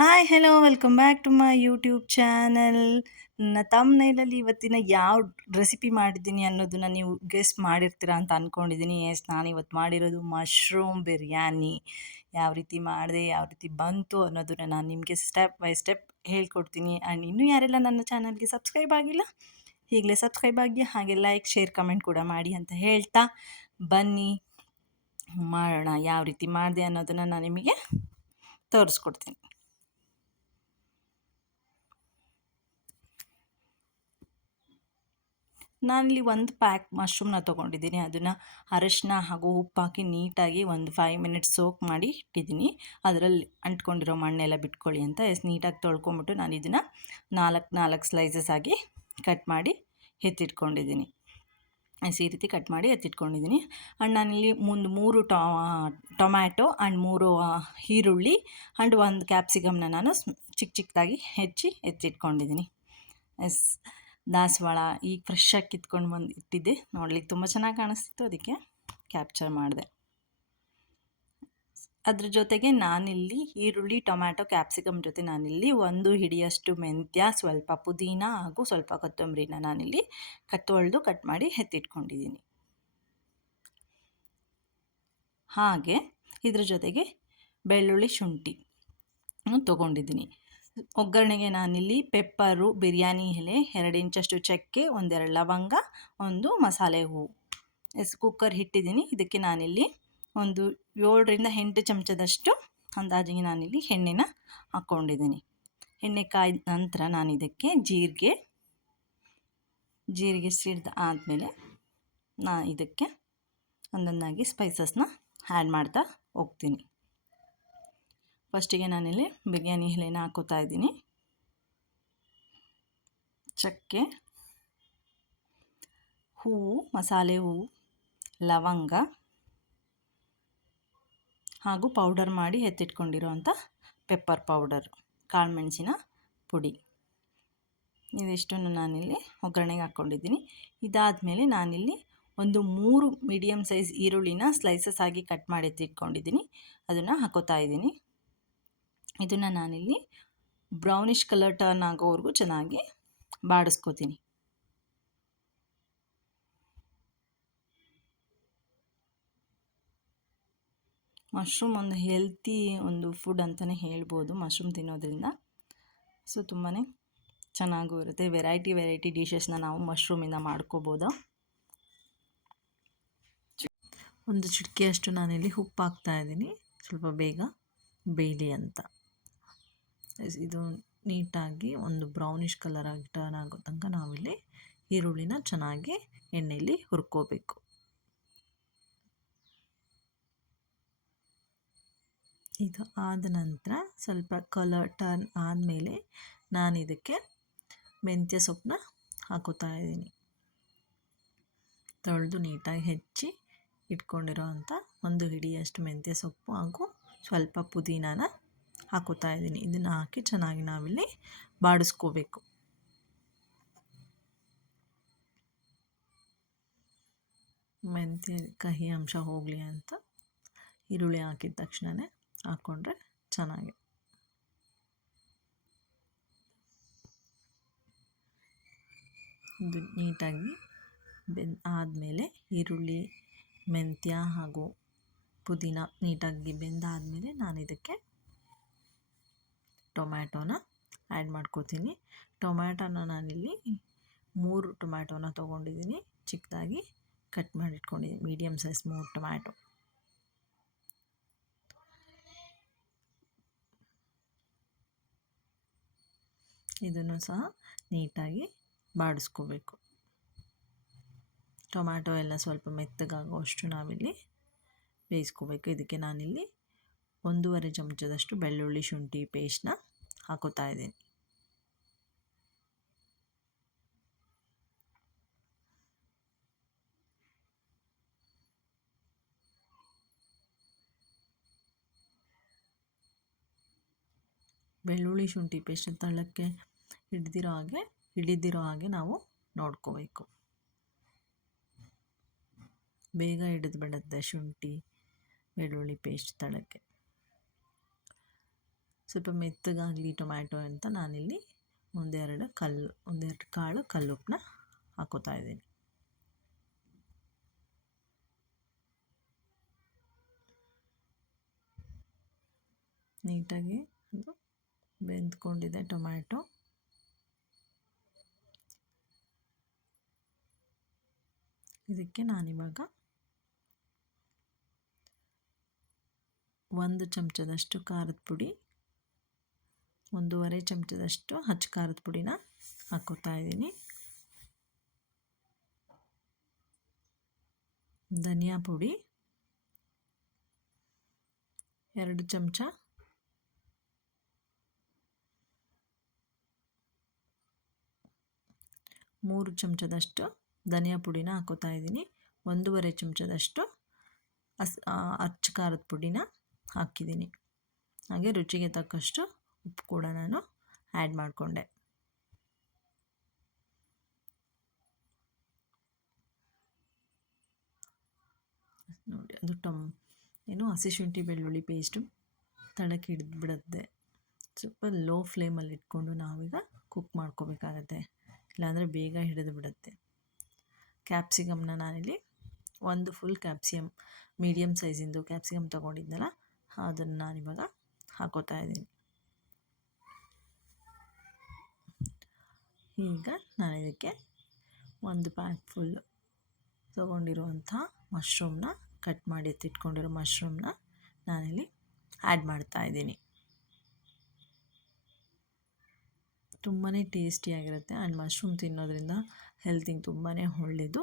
Hi hello welcome back to my YouTube channel. ನನ್ನ ತಮ್ನೈಲಲ್ಲಿ ಇವತ್ತಿನ ಯಾವ ರೆಸಿಪಿ ಮಾಡಿದ್ದೀನಿ ಅನ್ನೋದನ್ನ ನೀವು ಗೆಸ್ ಮಾಡಿರ್ತೀರಾ ಅಂತ ಅಂದ್ಕೊಂಡಿದ್ದೀನಿ. ನಾನಿವತ್ತು ಮಾಡಿರೋದು ಮಶ್ರೂಮ್ ಬಿರಿಯಾನಿ. ಯಾವ ರೀತಿ ಮಾಡಿದೆ, ಯಾವ ರೀತಿ ಬಂತು ಅನ್ನೋದನ್ನ ನಾನು ನಿಮಗೆ ಸ್ಟೆಪ್ ಬೈ ಸ್ಟೆಪ್ ಹೇಳ್ಕೊಡ್ತೀನಿ. ಆ್ಯಂಡ್ ಇನ್ನೂ ಯಾರೆಲ್ಲ ನನ್ನ ಚಾನಲ್ಗೆ ಸಬ್ಸ್ಕ್ರೈಬ್ ಆಗಿಲ್ಲ, ಈಗಲೇ ಸಬ್ಸ್ಕ್ರೈಬ್ ಆಗಿ ಹಾಗೆ ಲೈಕ್ ಶೇರ್ ಕಮೆಂಟ್ ಕೂಡ ಮಾಡಿ ಅಂತ ಹೇಳ್ತಾ ಬನ್ನಿ ಮಾಡೋಣ. ಯಾವ ರೀತಿ ಮಾಡಿದೆ ಅನ್ನೋದನ್ನು ನಾನು ನಿಮಗೆ ತೋರಿಸ್ಕೊಡ್ತೀನಿ. ನಾನಿಲ್ಲಿ ಒಂದು ಪ್ಯಾಕ್ ಮಶ್ರೂಮ್ನ ತೊಗೊಂಡಿದ್ದೀನಿ. ಅದನ್ನು ಅರಶಿನ ಹಾಗೂ ಉಪ್ಪು ಹಾಕಿ ನೀಟಾಗಿ ಒಂದು 5 ಮಿನಿಟ್ಸ್ ಸೋಕ್ ಮಾಡಿ ಇಟ್ಟಿದ್ದೀನಿ. ಅದರಲ್ಲಿ ಅಂಟ್ಕೊಂಡಿರೋ ಮಣ್ಣೆಲ್ಲ ಬಿಟ್ಕೊಳ್ಳಿ ಅಂತ ನೀಟಾಗಿ ತೊಳ್ಕೊಂಬಿಟ್ಟು ನಾನು ಇದನ್ನು 4 ಸ್ಲೈಸಸ್ ಆಗಿ ಕಟ್ ಮಾಡಿ ಎತ್ತಿಟ್ಕೊಂಡಿದ್ದೀನಿ. ಈ ರೀತಿ ಕಟ್ ಮಾಡಿ ಎತ್ತಿಟ್ಕೊಂಡಿದ್ದೀನಿ. ಆ್ಯಂಡ್ ನಾನಿಲ್ಲಿ 3 ಟೊಮ್ಯಾಟೊ ಆ್ಯಂಡ್ 3 ಈರುಳ್ಳಿ ಆ್ಯಂಡ್ 1 ಕ್ಯಾಪ್ಸಿಕಮ್ನ ನಾನು ಚಿಕ್ಕದಾಗಿ ಹೆಚ್ಚಿ ಎತ್ತಿಟ್ಕೊಂಡಿದ್ದೀನಿ. ದಾಸವಾಳ ಈಗ ಫ್ರೆಶ್ಶಾಗಿ ಕಿತ್ಕೊಂಡು ಬಂದು ಇಟ್ಟಿದ್ದೆ, ನೋಡ್ಲಿಕ್ಕೆ ತುಂಬ ಚೆನ್ನಾಗಿ ಕಾಣಿಸ್ತಿತ್ತು, ಅದಕ್ಕೆ ಕ್ಯಾಪ್ಚರ್ ಮಾಡಿದೆ. ಅದ್ರ ಜೊತೆಗೆ ನಾನಿಲ್ಲಿ ಈರುಳ್ಳಿ, ಟೊಮ್ಯಾಟೊ, ಕ್ಯಾಪ್ಸಿಕಮ್ ಜೊತೆ ನಾನಿಲ್ಲಿ 1 ಹಿಡಿಯಷ್ಟು ಮೆಂತ್ಯ, ಸ್ವಲ್ಪ ಪುದೀನ ಹಾಗೂ ಸ್ವಲ್ಪ ಕೊತ್ತಂಬರಿನ ನಾನಿಲ್ಲಿ ತೊಳೆದು ಕಟ್ ಮಾಡಿ ಎತ್ತಿಟ್ಕೊಂಡಿದ್ದೀನಿ. ಹಾಗೆ ಇದ್ರ ಜೊತೆಗೆ ಬೆಳ್ಳುಳ್ಳಿ, ಶುಂಠಿ ತೊಗೊಂಡಿದ್ದೀನಿ. ಒಗ್ಗರಣೆಗೆ ನಾನಿಲ್ಲಿ ಪೆಪ್ಪರು, ಬಿರಿಯಾನಿ ಎಲೆ, 2 ಇಂಚಷ್ಟು ಚಕ್ಕೆ, 1-2 ಲವಂಗ, 1 ಮಸಾಲೆ ಹೂವು ಕುಕ್ಕರ್ ಇಟ್ಟಿದ್ದೀನಿ. ಇದಕ್ಕೆ ನಾನಿಲ್ಲಿ ಒಂದು 7ರಿಂದ 8 ಚಮಚದಷ್ಟು ಅಂದಾಜಿಗೆ ನಾನಿಲ್ಲಿ ಎಣ್ಣೆನ ಹಾಕ್ಕೊಂಡಿದ್ದೀನಿ. ಎಣ್ಣೆ ಕಾಯ್ದ ನಂತರ ನಾನು ಇದಕ್ಕೆ ಜೀರಿಗೆ ಸಿಡ್ದು ಆದಮೇಲೆ ನಾನು ಇದಕ್ಕೆ ಒಂದೊಂದಾಗಿ ಸ್ಪೈಸಸ್ನ ಆ್ಯಡ್ ಮಾಡ್ತಾ ಹೋಗ್ತೀನಿ. ಫಸ್ಟಿಗೆ ನಾನಿಲ್ಲಿ ಬಿರಿಯಾನಿ ಎಲೆನ ಹಾಕೋತಾ ಇದ್ದೀನಿ. ಚಕ್ಕೆ, ಹೂವು, ಮಸಾಲೆ ಹೂವು, ಲವಂಗ ಹಾಗೂ ಪೌಡರ್ ಮಾಡಿ ಎತ್ತಿಟ್ಕೊಂಡಿರೋವಂಥ ಪೆಪ್ಪರ್ ಪೌಡರ್, ಕಾಳುಮೆಣಸಿನ ಪುಡಿ, ಇದಿಷ್ಟನ್ನು ನಾನಿಲ್ಲಿ ಒಗ್ಗರಣೆಗೆ ಹಾಕ್ಕೊಂಡಿದ್ದೀನಿ. ಇದಾದಮೇಲೆ ನಾನಿಲ್ಲಿ ಒಂದು 3 ಮೀಡಿಯಮ್ ಸೈಜ್ ಈರುಳ್ಳಿನ ಸ್ಲೈಸಸ್ ಆಗಿ ಕಟ್ ಮಾಡಿ ಎತ್ತಿಟ್ಕೊಂಡಿದ್ದೀನಿ. ಅದನ್ನು ಹಾಕೋತಾ ಇದ್ದೀನಿ. ಇದನ್ನು ನಾನಿಲ್ಲಿ ಬ್ರೌನಿಷ್ ಕಲರ್ ಟರ್ನ್ ಆಗೋವರೆಗೂ ಚೆನ್ನಾಗಿ ಬಾಡಿಸ್ಕೋತೀನಿ. ಮಶ್ರೂಮ್ ಒಂದು ಹೆಲ್ತಿ ಒಂದು ಫುಡ್ ಅಂತಲೇ ಹೇಳ್ಬೋದು ಮಶ್ರೂಮ್ ತಿನ್ನೋದ್ರಿಂದ. ಸೊ ತುಂಬಾ ಚೆನ್ನಾಗೂ ಇರುತ್ತೆ. ವೆರೈಟಿ ಡಿಶಸ್ನ ನಾವು ಮಶ್ರೂಮಿಂದ ಮಾಡ್ಕೋಬೋದು. ಒಂದು ಚಿಟಿಕೆಯಷ್ಟು ನಾನಿಲ್ಲಿ ಉಪ್ಪು ಹಾಕ್ತಾಯಿದ್ದೀನಿ, ಸ್ವಲ್ಪ ಬೇಗ ಬೇಯಲಿ ಅಂತ. ಇದು ನೀಟಾಗಿ ಒಂದು ಬ್ರೌನಿಷ್ ಕಲರ್ ಆಗಿ ಟರ್ನ್ ಆಗೋ ತನಕ ನಾವಿಲ್ಲಿ ಈರುಳ್ಳಿನ ಚೆನ್ನಾಗಿ ಎಣ್ಣೆಯಲ್ಲಿ ಹುರ್ಕೋಬೇಕು. ಇದು ಆದ ನಂತರ ಸ್ವಲ್ಪ ಕಲರ್ ಟರ್ನ್ ಆದಮೇಲೆ ನಾನು ಇದಕ್ಕೆ ಮೆಂತ್ಯ ಸೊಪ್ಪನ್ನ ಹಾಕೋತಾ ಇದ್ದೀನಿ. ತೊಳೆದು ನೀಟಾಗಿ ಹೆಚ್ಚಿ ಇಟ್ಕೊಂಡಿರೋ ಅಂಥ 1 ಹಿಡಿಯಷ್ಟು ಮೆಂತ್ಯ ಸೊಪ್ಪು ಹಾಗೂ ಸ್ವಲ್ಪ ಪುದೀನಾನ ಹಾಕೋತಾ ಇದ್ದೀನಿ. ಇದನ್ನು ಹಾಕಿ ಚೆನ್ನಾಗಿ ನಾವಿಲ್ಲಿ ಬಾಡಿಸ್ಕೋಬೇಕು. ಮೆಂತ್ಯ ಕಹಿ ಅಂಶ ಹೋಗಲಿ ಅಂತ ಈರುಳ್ಳಿ ಹಾಕಿದ ತಕ್ಷಣವೇ ಹಾಕ್ಕೊಂಡ್ರೆ ಚೆನ್ನಾಗಿ. ಇದು ನೀಟಾಗಿ ಆದಮೇಲೆ ಈರುಳ್ಳಿ, ಮೆಂತ್ಯ ಹಾಗೂ ಪುದೀನ ನೀಟಾಗಿ ಬೆಂದಾದಮೇಲೆ ನಾನು ಇದಕ್ಕೆ ಟೊಮ್ಯಾಟೋನ ಆ್ಯಡ್ ಮಾಡ್ಕೋತೀನಿ. ಟೊಮ್ಯಾಟೋನ ನಾನಿಲ್ಲಿ 3 ಟೊಮ್ಯಾಟೋನ ತೊಗೊಂಡಿದ್ದೀನಿ, ಚಿಕ್ಕದಾಗಿ ಕಟ್ ಮಾಡಿ ಇಟ್ಕೊಂಡಿದ್ದೀನಿ. Medium size 3 tomato. ಇದನ್ನು ಸಹ ನೀಟಾಗಿ ಬಾಡಿಸ್ಕೋಬೇಕು. ಟೊಮ್ಯಾಟೊ ಎಲ್ಲ ಸ್ವಲ್ಪ ಮೆತ್ತಗಾಗುವಷ್ಟು ನಾವಿಲ್ಲಿ ಬೇಯಿಸ್ಕೋಬೇಕು. ಇದಕ್ಕೆ ನಾನಿಲ್ಲಿ 1.5 ಚಮಚದಷ್ಟು ಬೆಳ್ಳುಳ್ಳಿ ಶುಂಠಿ ಪೇಸ್ಟ್ನ ಹಾಕೋತಾ ಇದ್ದೀನಿ. ಬೆಳ್ಳುಳ್ಳಿ ಶುಂಠಿ ಪೇಸ್ಟ್ ತಳಕ್ಕೆ ಹಿಡಿದಿರೋ ಹಾಗೆ ನಾವು ನೋಡ್ಕೋಬೇಕು. ಬೇಗ ಹಿಡಿದು ಬಿಡುತ್ತೆ ಶುಂಠಿ ಬೆಳ್ಳುಳ್ಳಿ ಪೇಸ್ಟ್ ತಳಕ್ಕೆ. ಸ್ವಲ್ಪ ಮೆತ್ತಗಾಗಲಿ ಟೊಮ್ಯಾಟೊ ಅಂತ ನಾನಿಲ್ಲಿ ಒಂದೆರಡು ಕಾಳು ಕಲ್ಲುಪ್ಪನ್ನ ಹಾಕೋತಾ ಇದ್ದೀನಿ. ನೀಟಾಗಿ ಅದು ಬೆಂದ್ಕೊಂಡಿದೆ ಟೊಮ್ಯಾಟೊ. ಇದಕ್ಕೆ ನಾನಿವಾಗ 1 ಚಮಚದಷ್ಟು ಖಾರದ ಪುಡಿ, 1.5 ಚಮಚದಷ್ಟು ಹಚ್ಚ ಖಾರದ ಪುಡಿನ ಹಾಕೋತಾ ಇದ್ದೀನಿ. ಧನಿಯಾ ಪುಡಿ 2 ಚಮಚ, 3 ಚಮಚದಷ್ಟು ಧನಿಯಾ ಪುಡಿನ ಹಾಕೋತಾ ಇದ್ದೀನಿ. 1.5 ಚಮಚದಷ್ಟು ಅಚ್ಚ ಖಾರದ ಪುಡಿನ ಹಾಕಿದ್ದೀನಿ. ಹಾಗೆ ರುಚಿಗೆ ತಕ್ಕಷ್ಟು ಉಪ್ಪು ಕೂಡ ನಾನು ಆ್ಯಡ್ ಮಾಡಿಕೊಂಡೆ. ನೋಡಿ, ಅದು ಹಸಿ ಶುಂಠಿ ಬೆಳ್ಳುಳ್ಳಿ ಪೇಸ್ಟು ತಳಕ್ಕೆ ಹಿಡಿದ್ಬಿಡುತ್ತೆ. ಸ್ವಲ್ಪ ಲೋ ಫ್ಲೇಮಲ್ಲಿ ಇಟ್ಕೊಂಡು ನಾವೀಗ ಕುಕ್ ಮಾಡ್ಕೋಬೇಕಾಗತ್ತೆ, ಇಲ್ಲಾಂದರೆ ಬೇಗ ಹಿಡಿದು ಬಿಡುತ್ತೆ. ಕ್ಯಾಪ್ಸಿಕಮ್ನ ನಾನಿಲ್ಲಿ 1 ಫುಲ್ ಕ್ಯಾಪ್ಸಿಕಮ್, ಮೀಡಿಯಮ್ ಸೈಜಿಂದು ಕ್ಯಾಪ್ಸಿಕಮ್ ತೊಗೊಂಡಿದ್ನಲ್ಲ, ಅದನ್ನು ನಾನಿವಾಗ ಹಾಕೋತಾ ಇದ್ದೀನಿ. ಈಗ ನಾನು ಇದಕ್ಕೆ 1 ಪ್ಯಾಕ್ ಫುಲ್ ತೊಗೊಂಡಿರುವಂಥ ಮಶ್ರೂಮ್ನ, ಕಟ್ ಮಾಡಿ ಎತ್ತಿಟ್ಕೊಂಡಿರೋ ಮಶ್ರೂಮ್ನ ನಾನಿಲ್ಲಿ ಆ್ಯಡ್ ಮಾಡ್ತಾ ಇದ್ದೀನಿ. ತುಂಬಾ ಟೇಸ್ಟಿಯಾಗಿರುತ್ತೆ. ಆ್ಯಂಡ್ ಮಶ್ರೂಮ್ ತಿನ್ನೋದ್ರಿಂದ ಹೆಲ್ತಿಗೆ ತುಂಬಾ ಒಳ್ಳೆಯದು.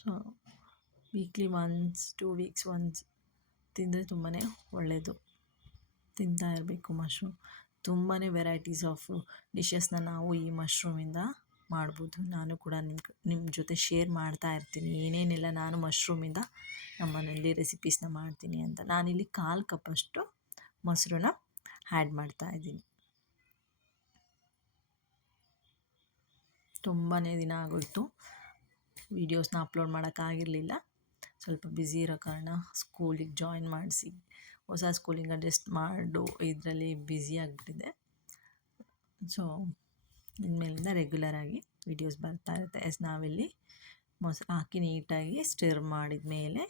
So weekly once, 2 weeks once ತಿಂದರೆ ತುಂಬಾ ಒಳ್ಳೆಯದು. ತಿಂತಾ ಇರಬೇಕು ಮಶ್ರೂಮ್. ತುಂಬಾ ವೆರೈಟೀಸ್ ಆಫ್ ಡಿಶಸ್ನ ನಾವು ಈ ಮಶ್ರೂಮಿಂದ ಮಾಡ್ಬೋದು. ನಾನು ಕೂಡ ನಿಮ್ಮ ಜೊತೆ ಶೇರ್ ಮಾಡ್ತಾ ಇರ್ತೀನಿ ಏನೇನೆಲ್ಲ ನಾನು ಮಶ್ರೂಮಿಂದ ನಮ್ಮ ಮನೆಯಲ್ಲಿ ರೆಸಿಪೀಸ್ನ ಮಾಡ್ತೀನಿ ಅಂತ. ನಾನಿಲ್ಲಿ 1/4 ಕಪ್ಪಷ್ಟು ಮೊಸರನ್ನ ಆ್ಯಡ್ ಮಾಡ್ತಾ ಇದ್ದೀನಿ. ತುಂಬಾ ದಿನ ಆಗೋಯಿತು ವೀಡಿಯೋಸ್ನ ಅಪ್ಲೋಡ್ ಮಾಡೋಕ್ಕಾಗಿರಲಿಲ್ಲ. ಸ್ವಲ್ಪ ಬ್ಯುಸಿ ಇರೋ ಕಾರಣ ಸ್ಕೂಲಿಗೆ ಜಾಯಿನ್ ಮಾಡಿಸಿ ಹೊಸ ಸ್ಕೂಲಿಗೆ ಅಡ್ಜಸ್ಟ್ ಮಾಡು ಇದರಲ್ಲಿ ಬ್ಯುಸಿ ಆಗಿಬಿಟ್ಟಿದೆ. ಸೊ ಇನ್ಮೇಲಿಂದ ರೆಗ್ಯುಲರಾಗಿ ವೀಡಿಯೋಸ್ ಬರ್ತಾ ಇರುತ್ತೆ. ನಾವಿಲ್ಲಿ ಮೊಸರು ಹಾಕಿ ನೀಟಾಗಿ ಸ್ಟಿರ್ ಮಾಡಿದ ಮೇಲೆ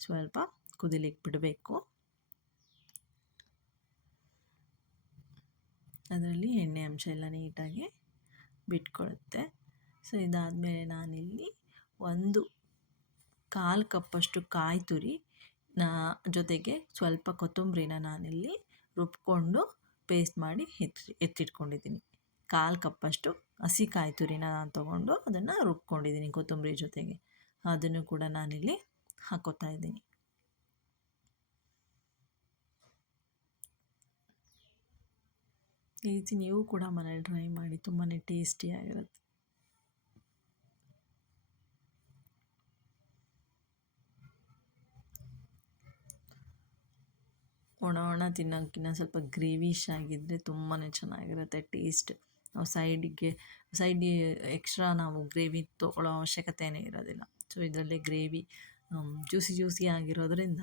ಸ್ವಲ್ಪ ಕುದಿಲಿಕ್ಕೆ ಬಿಡಬೇಕು. ಅದರಲ್ಲಿ ಎಣ್ಣೆ ಅಂಶ ಎಲ್ಲ ನೀಟಾಗಿ ಬಿಟ್ಕೊಳ್ಳುತ್ತೆ. ಸೊ ಇದಾದಮೇಲೆ ನಾನಿಲ್ಲಿ 1/4 ಕಪ್ಪಷ್ಟು ಕಾಯಿ ತುರಿ ಜೊತೆಗೆ ಸ್ವಲ್ಪ ಕೊತ್ತಂಬರಿನ ನಾನಿಲ್ಲಿ ರುಬ್ಕೊಂಡು ಪೇಸ್ಟ್ ಮಾಡಿ ಎತ್ತಿಟ್ಕೊಂಡಿದ್ದೀನಿ. 1/4 ಕಪ್ಪಷ್ಟು ಹಸಿ ಕಾಯಿ ತುರಿನ ನಾನು ತೊಗೊಂಡು ಅದನ್ನು ರುಬ್ಕೊಂಡಿದ್ದೀನಿ ಕೊತ್ತಂಬರಿ ಜೊತೆಗೆ. ಅದನ್ನು ಕೂಡ ನಾನಿಲ್ಲಿ ಹಾಕೋತಾ ಇದ್ದೀನಿ. ಈ ರೀತಿ ನೀವು ಕೂಡ ಮನೇಲಿ ಟ್ರೈ ಮಾಡಿ, ತುಂಬಾ ಟೇಸ್ಟಿಯಾಗಿರುತ್ತೆ. ಒಣ ತಿನ್ನೋಕ್ಕಿಂತ ಸ್ವಲ್ಪ ಗ್ರೇವಿಶ್ ಆಗಿದ್ದರೆ ತುಂಬಾ ಚೆನ್ನಾಗಿರುತ್ತೆ ಟೇಸ್ಟ್. ನಾವು ಸೈಡ್ ಎಕ್ಸ್ಟ್ರಾ ನಾವು ಗ್ರೇವಿ ತೊಗೊಳ್ಳೋ ಅವಶ್ಯಕತೆಯೇ ಇರೋದಿಲ್ಲ. ಸೊ ಇದರಲ್ಲೇ ಗ್ರೇವಿ ಜ್ಯೂಸಿ ಆಗಿರೋದ್ರಿಂದ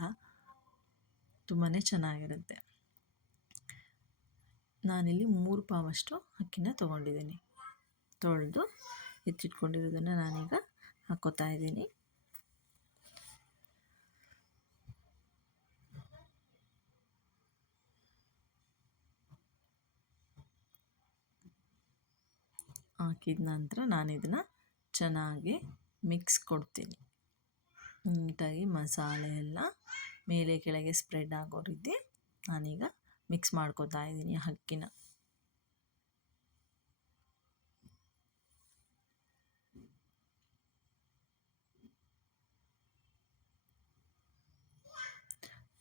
ತುಂಬಾ ಚೆನ್ನಾಗಿರುತ್ತೆ. ನಾನಿಲ್ಲಿ 3 ಪಾವಷ್ಟು ಅಕ್ಕಿನ ತೊಗೊಂಡಿದ್ದೀನಿ. ತೊಳೆದು ಎತ್ತಿಟ್ಕೊಂಡಿರೋದನ್ನು ನಾನೀಗ ಹಾಕ್ಕೋತಾ ಇದ್ದೀನಿ. ಹಾಕಿದ ನಂತರ ನಾನು ಇದನ್ನು ಚೆನ್ನಾಗಿ ಮಿಕ್ಸ್ ಕೊಡ್ತೀನಿ. ನೀಟಾಗಿ ಮಸಾಲೆ ಎಲ್ಲ ಮೇಲೆ ಕೆಳಗೆ ಸ್ಪ್ರೆಡ್ ಆಗೋ ರೀತಿ ನಾನೀಗ ಮಿಕ್ಸ್ ಮಾಡ್ಕೋತಾ ಇದ್ದೀನಿ ಅಕ್ಕಿನ.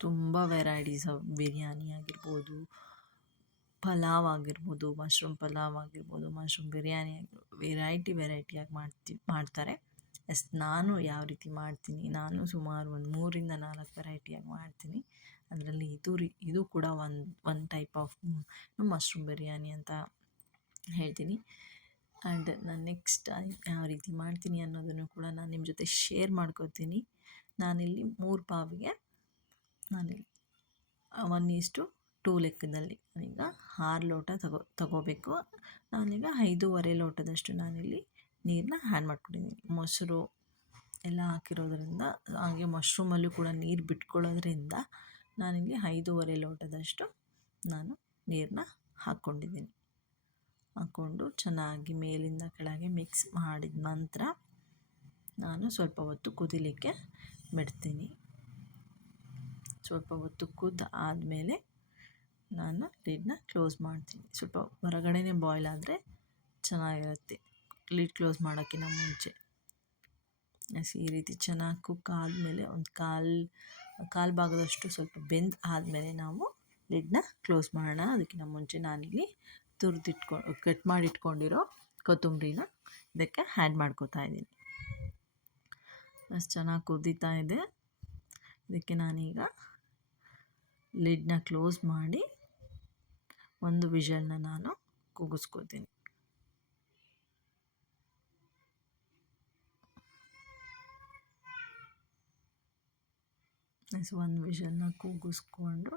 ತುಂಬ ವೆರೈಟೀಸ್ ಆಫ್ ಬಿರಿಯಾನಿ ಆಗಿರ್ಬೋದು, ಪಲಾವ್ ಆಗಿರ್ಬೋದು, ಮಶ್ರೂಮ್ ಪಲಾವ್ ಆಗಿರ್ಬೋದು, ಮಶ್ರೂಮ್ ಬಿರಿಯಾನಿ ಆಗಿರ್ಬೋದು, ವೆರೈಟಿಯಾಗಿ ಮಾಡ್ತಾರೆ. ನಾನು ಯಾವ ರೀತಿ ಮಾಡ್ತೀನಿ, ನಾನು ಸುಮಾರು ಒಂದು 3ರಿಂದ 4 ವೆರೈಟಿಯಾಗಿ ಮಾಡ್ತೀನಿ. ಅದರಲ್ಲಿ ಇದು ಕೂಡ ಒಂದು ಟೈಪ್ ಆಫ್ ಮಶ್ರೂಮ್ ಬಿರಿಯಾನಿ ಅಂತ ಹೇಳ್ತೀನಿ. ಆ್ಯಂಡ್ ನಾನು ನೆಕ್ಸ್ಟ್ ಯಾವ ರೀತಿ ಮಾಡ್ತೀನಿ ಅನ್ನೋದನ್ನು ಕೂಡ ನಾನು ನಿಮ್ಮ ಜೊತೆ ಶೇರ್ ಮಾಡ್ಕೋತೀನಿ. ನಾನಿಲ್ಲಿ 3 ಪಾವಿಗೆ 1:2 ಲೆಕ್ಕದಲ್ಲಿ ಈಗ 6 ಲೋಟ ತಗೋಬೇಕು. ನಾನೀಗ 5.5 ಲೋಟದಷ್ಟು ನಾನಿಲ್ಲಿ ನೀರನ್ನ ಆ್ಯಡ್ ಮಾಡ್ಕೊಂಡಿದ್ದೀನಿ. ಮೊಸರು ಎಲ್ಲ ಹಾಕಿರೋದ್ರಿಂದ, ಹಾಗೆ ಮಶ್ರೂಮಲ್ಲೂ ಕೂಡ ನೀರು ಬಿಟ್ಕೊಳ್ಳೋದ್ರಿಂದ ನಾನಿಲ್ಲಿ 5.5 ಲೋಟದಷ್ಟು ನಾನು ನೀರನ್ನ ಹಾಕ್ಕೊಂಡಿದ್ದೀನಿ. ಹಾಕ್ಕೊಂಡು ಚೆನ್ನಾಗಿ ಮೇಲಿಂದ ಕೆಳಗೆ ಮಿಕ್ಸ್ ಮಾಡಿದ ನಂತರ ನಾನು ಸ್ವಲ್ಪ ಹೊತ್ತು ಕುದಿಲಿಕ್ಕೆ ಬಿಡ್ತೀನಿ. ಸ್ವಲ್ಪ ಹೊತ್ತು ಆದಮೇಲೆ ನಾನು ಲಿಡ್ನ ಕ್ಲೋಸ್ ಮಾಡ್ತೀನಿ. ಸ್ವಲ್ಪ ಹೊರಗಡೆನೇ ಬಾಯ್ಲ್ ಆದರೆ ಚೆನ್ನಾಗಿರುತ್ತೆ ಲಿಡ್ ಕ್ಲೋಸ್ ಮಾಡೋಕ್ಕಿಂತ ಮುಂಚೆ. ಈ ರೀತಿ ಚೆನ್ನಾಗಿ ಕುಕ್ ಆದಮೇಲೆ ಒಂದು ಕಾಲು ಭಾಗದಷ್ಟು ಸ್ವಲ್ಪ ಆದಮೇಲೆ ನಾವು ಲಿಡ್ನ ಕ್ಲೋಸ್ ಮಾಡೋಣ. ಅದಕ್ಕಿಂತ ಮುಂಚೆ ನಾನಿಲ್ಲಿ ಕಟ್ ಮಾಡಿಟ್ಕೊಂಡಿರೋ ಕೊತ್ತಂಬರಿನ ಇದಕ್ಕೆ ಆ್ಯಡ್ ಮಾಡ್ಕೋತಾ ಇದ್ದೀನಿ. ಅಷ್ಟು ಚೆನ್ನಾಗಿ ಕುದೀತಾ ಇದೆ. ಇದಕ್ಕೆ ನಾನೀಗ ಲಿಡ್ನ ಕ್ಲೋಸ್ ಮಾಡಿ ಒಂದು ವಿಷಲ್ನ ನಾನು ಕೂಗಿಸ್ಕೋತೀನಿ. ಒಂದು ವಿಷಲ್ನ ಕೂಗಿಸ್ಕೊಂಡು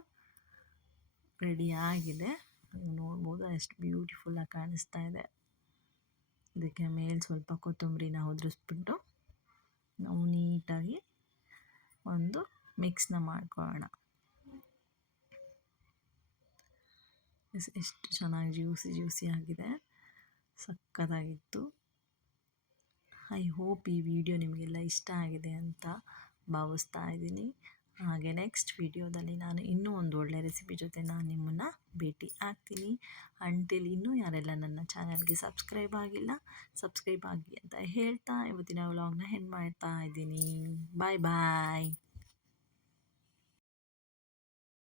ರೆಡಿಯಾಗಿದೆ. ನೀವು ನೋಡ್ಬೋದು ಎಷ್ಟು ಬ್ಯೂಟಿಫುಲ್ಲಾಗಿ ಕಾಣಿಸ್ತಾ ಇದೆ. ಇದಕ್ಕೆ ಮೇಲೆ ಸ್ವಲ್ಪ ಕೊತ್ತಂಬರಿನ ಉದುರಿಸ್ಬಿಟ್ಟು ನಾವು ನೀಟಾಗಿ ಒಂದು ಮಿಕ್ಸ್ನ ಮಾಡ್ಕೊಳ್ಳೋಣ. ಎಷ್ಟು ಚೆನ್ನಾಗಿ ಜ್ಯೂಸಿ ಆಗಿದೆ, ಸಕ್ಕತ್ತಾಗಿತ್ತು. ಐ ಹೋಪ್ ಈ ವಿಡಿಯೋ ನಿಮಗೆಲ್ಲ ಇಷ್ಟ ಆಗಿದೆ ಅಂತ ಭಾವಿಸ್ತಾ ಇದ್ದೀನಿ. ಹಾಗೆ ನೆಕ್ಸ್ಟ್ ವಿಡಿಯೋದಲ್ಲಿ ನಾನು ಇನ್ನೂ ಒಂದು ಒಳ್ಳೆ ರೆಸಿಪಿ ಜೊತೆ ನಾನು ನಿಮ್ಮನ್ನು ಭೇಟಿ ಆಗ್ತೀನಿ. ಅಂಟಿಲ್ ಇನ್ನೂ ಯಾರೆಲ್ಲ ನನ್ನ ಚಾನಲ್ಗೆ ಸಬ್ಸ್ಕ್ರೈಬ್ ಆಗಿಲ್ಲ, ಸಬ್ಸ್ಕ್ರೈಬ್ ಆಗಿ ಅಂತ ಹೇಳ್ತಾ ಇವತ್ತಿನ ವ್ಲಾಗ್ನ ಎಂಡ್ ಮಾಡ್ತಾ ಇದ್ದೀನಿ. ಬಾಯ್ ಬಾಯ್.